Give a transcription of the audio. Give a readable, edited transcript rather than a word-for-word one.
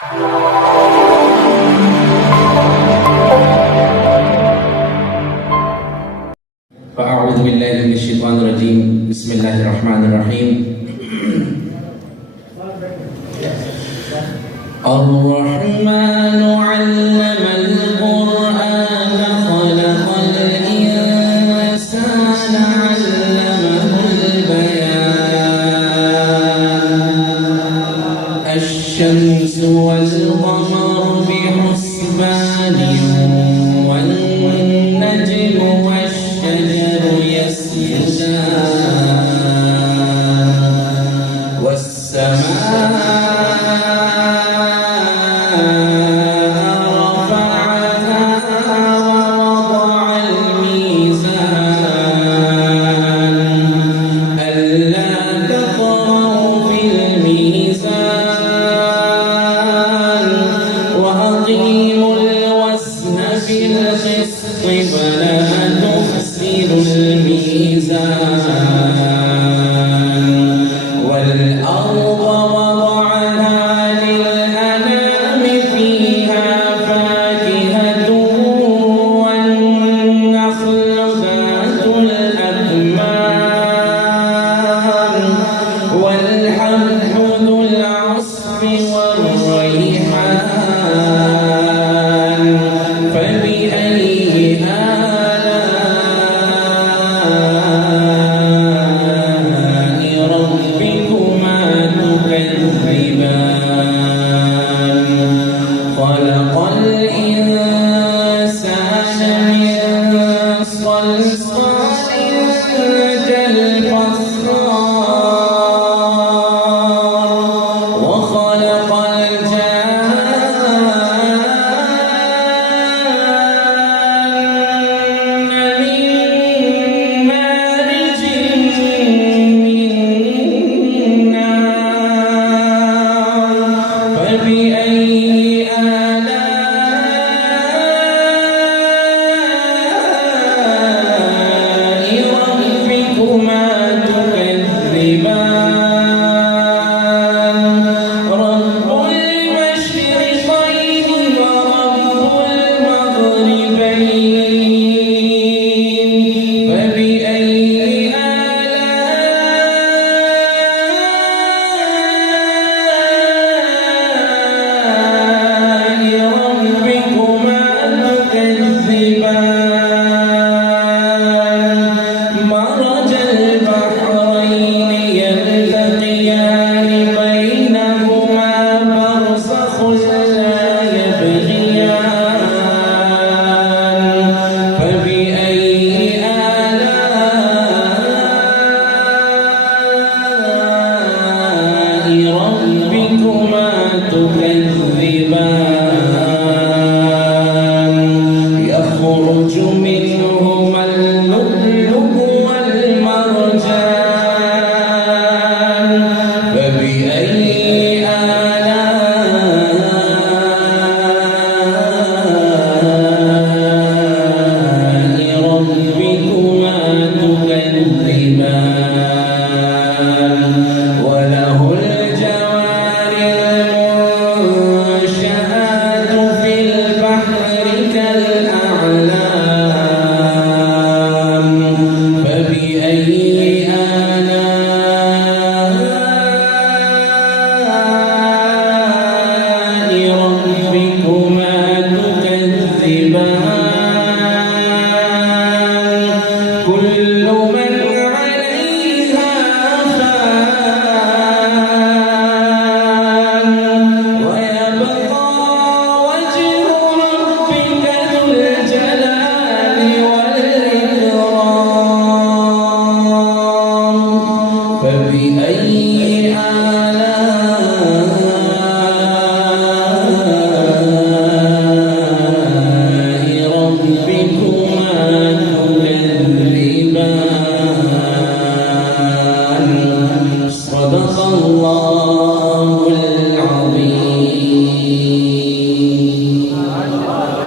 فأعوذ بالله من الشيطان الرجيم. بسم الله الرحمن الرحيم. الرحمن علم القرآن خلق الإنسان علمه البيان الشمس والقمر بحسبان والنجم والشجر يسجدان والسماء ولا تخسر الميزان والأرض وضعها للأنام فيها فاكهة والنخل ذات الأكمام والحب ذو العصف والريحان فبأي خلق الإنسان من صلصال كالفخار وخلق الجان من مارج من نار فبأي مرج البحرين يلتقيان بينهما برزخ لا يبغيان فبأي آلاء ربكما تكذبان يخرج منهما اللؤلؤ والمرجان فبأي آلاء ربكما تكذبان وله الجوار المنشآت في البحر كالأعلام فبأي آلاء ربكما تكذبان كل من عليها فان ويبقى وجه ربك ذو الجلال والإكرام فبأي